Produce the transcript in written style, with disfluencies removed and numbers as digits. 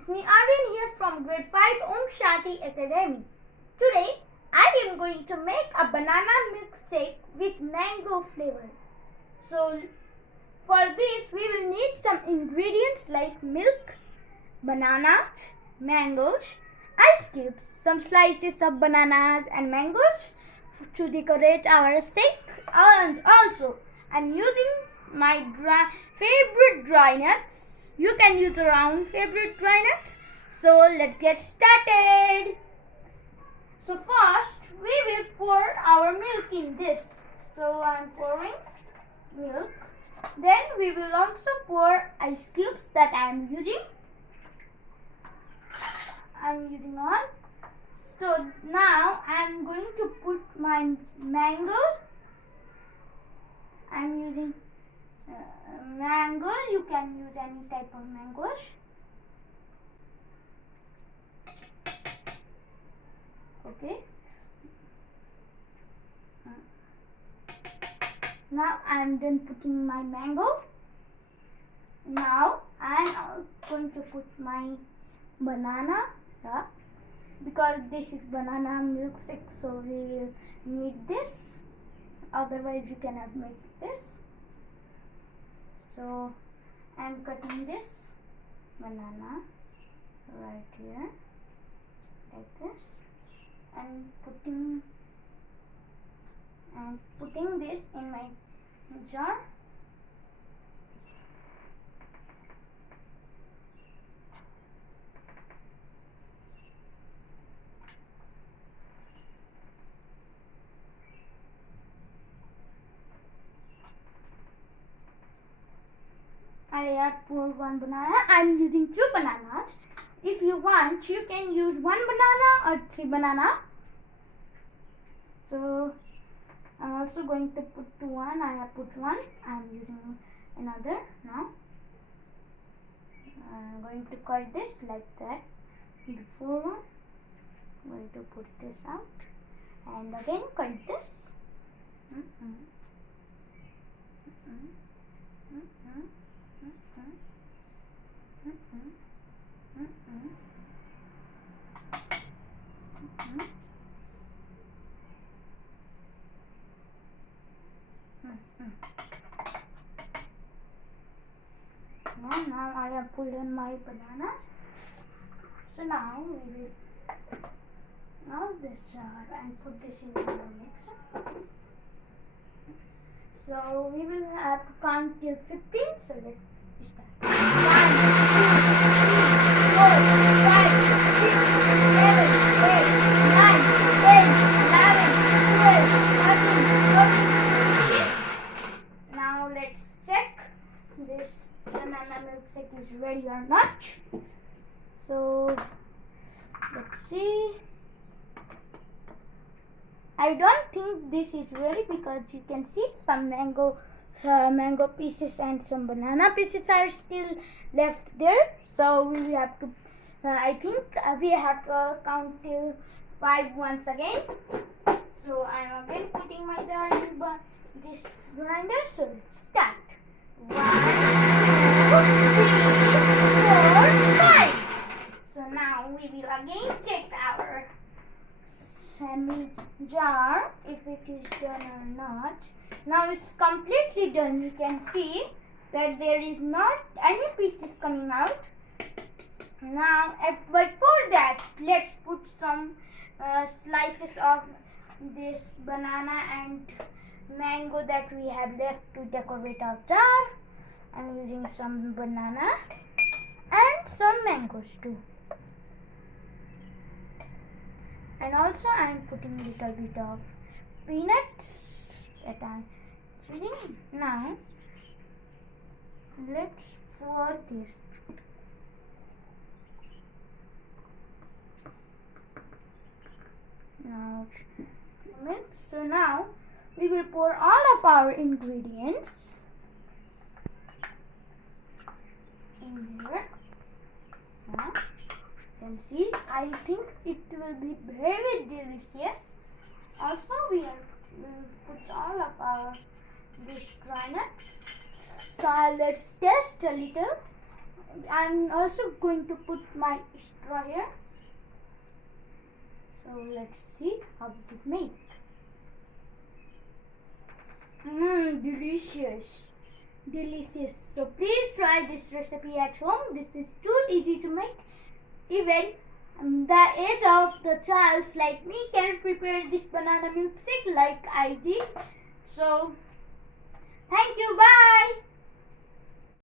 it's me Aaryan here from grade 5 Bananashake Academy. Today I am going to make a banana milkshake with mango flavor. So for this we will need some ingredients like milk, bananas, mangoes, ice cubes, some slices of bananas and mangoes to decorate our shake, and also I am using my favorite dry nuts. You can use your own favorite dry nuts. So let's get started. So first we will pour our milk in this. So I am pouring milk. Then we will also pour ice cubes that I am using. I am using all. So now I am going to put my mango. I am using mango. You can use any type of mangoes. Okay. Now I am done putting my mango. Now I am going to put my banana. Yeah. Because this is banana milkshake, so we will need this. Otherwise you cannot make this. So I am cutting this banana right here like this and putting this in my jar. I have poured one banana. I am using 2 bananas. If you want, you can use 1 banana or 3 banana. So I am also going to put 1. I have put 1. I am using another now. I am going to cut this like that. Before one, I am going to put this out and again cut this. Now I have pulled in my bananas. So now we will out this jar and put this in the mixer. So we will have to count till 15. So let's start. 1, 2, 3, 4, 5, 6, 7, 8, 9, 10, 11, 12, 13, 14, 15. Now let's check this banana milkshake is ready or not. So let's see. I don't think this is ready because you can see some mango pieces and some banana pieces are still left there. So we have to, I think we have to count till 5 once again. So I am again putting my jar in this grinder. So let's start. 1, 2, 3, 4, 5. So now we will again check our semi jar if it is done or not. Now it's completely done. You can see that there is not any pieces coming out. Now before that, let's put some slices of this banana and mango that we have left to decorate our jar. I'm using some banana and some mangoes too. And also I am putting a little bit of peanuts that I am using. Now let's pour this. Now mix. So now we will pour all of our ingredients in here. Now, you can see, I think it will be very delicious. Also we will put all of our this dry nuts. So let's test a little I'm also going to put my straw here. So let's see how it is made. Delicious. Delicious. So please try this recipe at home. This is too easy to make. Even the age of the child like me can prepare this banana milkshake like I did. So thank you. Bye.